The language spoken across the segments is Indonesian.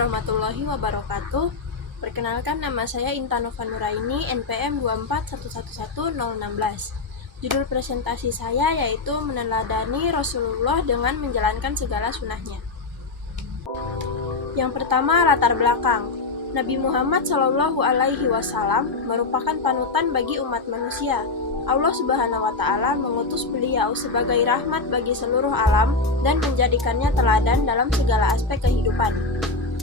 warahmatullahi wabarakatuh. Perkenalkan, nama saya Intan Nova Nuraini, NPM 241111016. Judul presentasi saya yaitu meneladani Rasulullah dengan menjalankan segala sunnahnya. Yang pertama, latar belakang. Nabi Muhammad SAW merupakan panutan bagi umat manusia. Allah Subhanahu wa Ta'ala mengutus beliau sebagai rahmat bagi seluruh alam dan menjadikannya teladan dalam segala aspek kehidupan.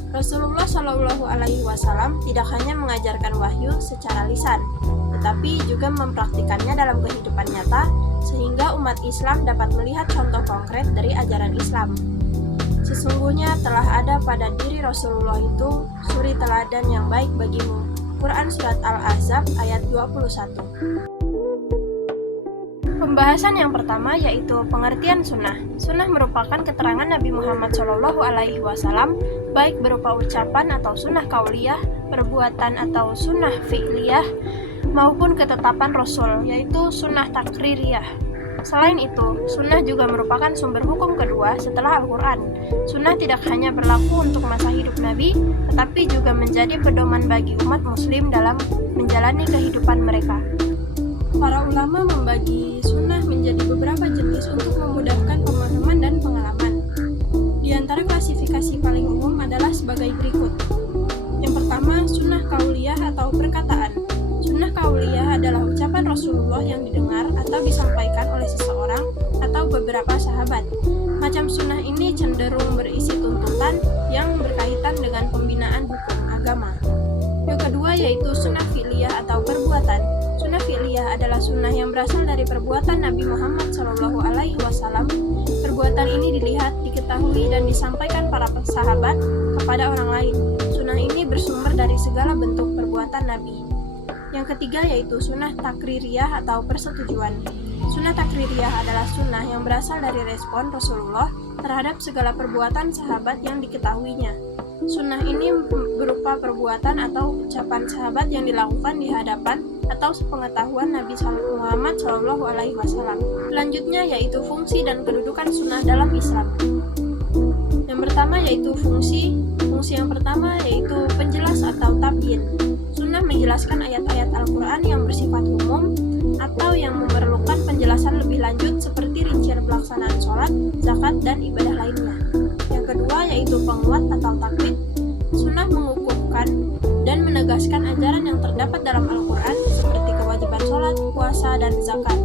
Rasulullah SAW tidak hanya mengajarkan wahyu secara lisan, tetapi juga mempraktikannya dalam kehidupan nyata, sehingga umat Islam dapat melihat contoh konkret dari ajaran Islam. Sesungguhnya telah ada pada diri Rasulullah itu suri teladan yang baik bagimu. Quran Surat Al-Ahzab ayat 21. Pembahasan yang pertama yaitu pengertian sunnah. Sunnah merupakan keterangan Nabi Muhammad SAW, baik berupa ucapan atau sunnah kauliyah, perbuatan atau sunnah fi'liyah, maupun ketetapan Rasul, yaitu sunnah takririyah. Selain itu, sunnah juga merupakan sumber hukum kedua setelah Al-Quran. Sunnah tidak hanya berlaku untuk masa hidup Nabi, tetapi juga menjadi pedoman bagi umat muslim dalam menjalani kehidupan mereka. Para ulama membagi sunnah menjadi beberapa jenis untuk memudahkan pemahaman dan pengalaman. Di antara klasifikasi paling umum adalah sebagai berikut. Yang pertama, sunnah kauliyah atau perkataan. Sunnah kauliyah adalah ucapan Rasulullah yang didengar atau disampaikan oleh seseorang atau beberapa sahabat. Macam sunnah ini cenderung berisi tuntutan yang berkaitan dengan pembinaan hukum agama. Yang kedua yaitu sunnah fi'liyah atau perbuatan. Sunnah fi'liyah adalah sunnah yang berasal dari perbuatan Nabi Muhammad SAW. Perbuatan ini dilihat, diketahui, dan disampaikan para sahabat kepada orang lain. Sunnah ini bersumber dari segala bentuk perbuatan Nabi. Yang ketiga yaitu sunnah takririyah atau persetujuan. Sunnah takririyah adalah sunnah yang berasal dari respon Rasulullah terhadap segala perbuatan sahabat yang diketahuinya. Sunnah ini berupa perbuatan atau ucapan sahabat yang dilakukan di hadapan atau sepengetahuan Nabi Muhammad SAW. Selanjutnya yaitu fungsi dan kedudukan sunnah dalam Islam. Yang pertama yaitu fungsi. Fungsi yang pertama yaitu penjelas atau tabyin. Sunnah menjelaskan ayat-ayat Al-Quran yang bersifat umum atau yang memerlukan penjelasan lebih lanjut seperti rincian pelaksanaan sholat, zakat, dan ibadah lainnya. Yang kedua yaitu penguat atau takwid. Sunnah mengukuhkan dan menegaskan ajaran yang terdapat dalam Al-Quran seperti kewajiban sholat, puasa, dan zakat.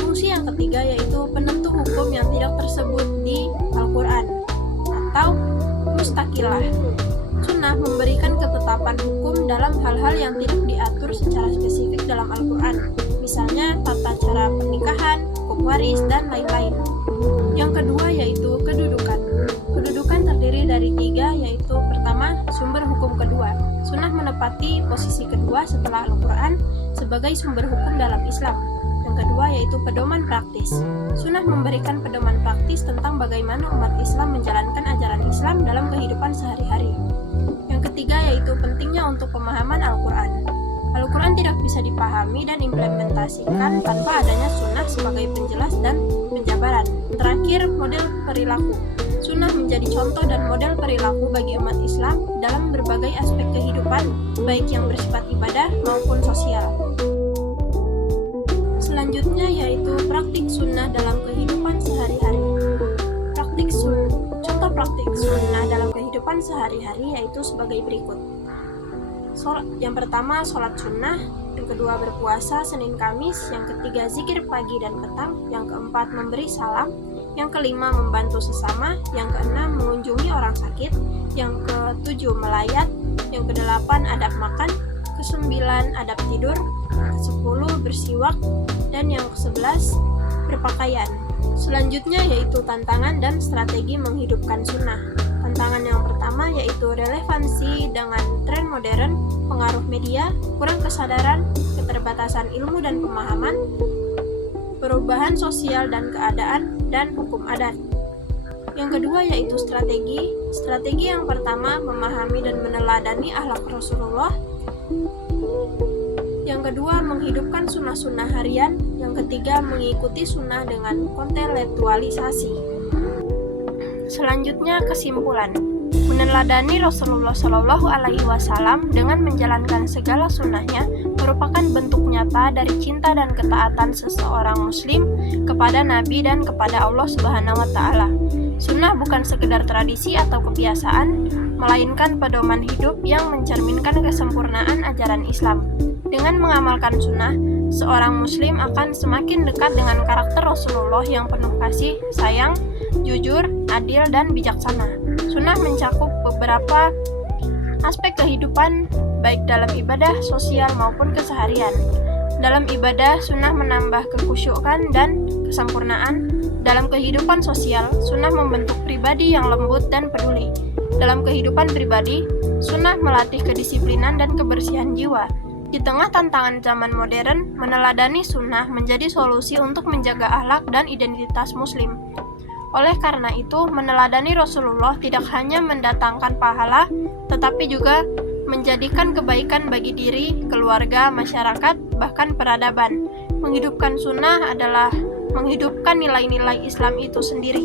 Fungsi yang ketiga yaitu penentu hukum yang tidak tersebut di Al-Quran atau mustaqilah. Sunnah memberikan ketetapan hukum dalam hal-hal yang tidak diatur secara spesifik dalam Al-Quran, misalnya tata cara pernikahan, hukum waris, dan lain-lain. Yang kedua yaitu kedudukan. Kedudukan terdiri dari tiga, yaitu pertama, sumber hukum kedua. Sunnah menepati posisi kedua setelah Al-Quran sebagai sumber hukum dalam Islam. Yang kedua yaitu pedoman praktis. Sunnah memberikan pedoman praktis tentang bagaimana umat Islam menjalankan ajaran Islam dalam kehidupan sehari-hari. Yang ketiga yaitu pentingnya untuk pemahaman Al-Quran. Al-Quran tidak bisa dipahami dan implementasikan tanpa adanya sunnah sebagai penjelas dan penjabaran. Terakhir, model perilaku. Sunnah menjadi contoh dan model perilaku bagi umat Islam dalam berbagai aspek kehidupan, baik yang bersifat ibadah maupun sosial. Selanjutnya yaitu praktik sunnah dalam kehidupan sehari-hari. Contoh praktik sunnah dalam kehidupan sehari-hari yaitu sebagai berikut. Yang pertama, sholat sunnah. Yang kedua, berpuasa Senin Kamis. Yang ketiga, zikir pagi dan petang. Yang keempat, memberi salam. Yang kelima, membantu sesama. Yang keenam, mengunjungi orang sakit. Yang ketujuh, melayat. Yang kedelapan, adab makan. Kesembilan, adab tidur. Kesepuluh, bersiwak. Dan yang ke-11, berpakaian. Selanjutnya yaitu tantangan dan strategi menghidupkan sunnah. Tantangan yang pertama yaitu relevansi dengan tren modern, pengaruh media, kurang kesadaran, keterbatasan ilmu dan pemahaman, perubahan sosial dan keadaan, dan hukum adat. Yang kedua yaitu strategi. Strategi yang pertama memahami dan meneladani akhlak Rasulullah. Yang kedua, menghidupkan sunnah-sunnah harian. Yang ketiga, mengikuti sunnah dengan kontekstualisasi. Selanjutnya, kesimpulan. Meneladani Rasulullah Shallallahu Alaihi Wasallam dengan menjalankan segala sunnahnya merupakan bentuk nyata dari cinta dan ketaatan seseorang Muslim kepada Nabi dan kepada Allah Subhanahu Wa Taala. Sunnah bukan sekedar tradisi atau kebiasaan, melainkan pedoman hidup yang mencerminkan kesempurnaan ajaran Islam. Dengan mengamalkan sunnah, seorang Muslim akan semakin dekat dengan karakter Rasulullah yang penuh kasih, sayang, jujur, adil, dan bijaksana. Sunnah mencakup beberapa aspek kehidupan, baik dalam ibadah, sosial, maupun keseharian. Dalam ibadah, sunnah menambah kekhusyukan dan kesempurnaan. Dalam kehidupan sosial, sunnah membentuk pribadi yang lembut dan peduli. Dalam kehidupan pribadi, sunnah melatih kedisiplinan dan kebersihan jiwa. Di tengah tantangan zaman modern, meneladani sunnah menjadi solusi untuk menjaga akhlak dan identitas Muslim. Oleh karena itu, meneladani Rasulullah tidak hanya mendatangkan pahala, tetapi juga menjadikan kebaikan bagi diri, keluarga, masyarakat, bahkan peradaban. Menghidupkan sunnah adalah menghidupkan nilai-nilai Islam itu sendiri.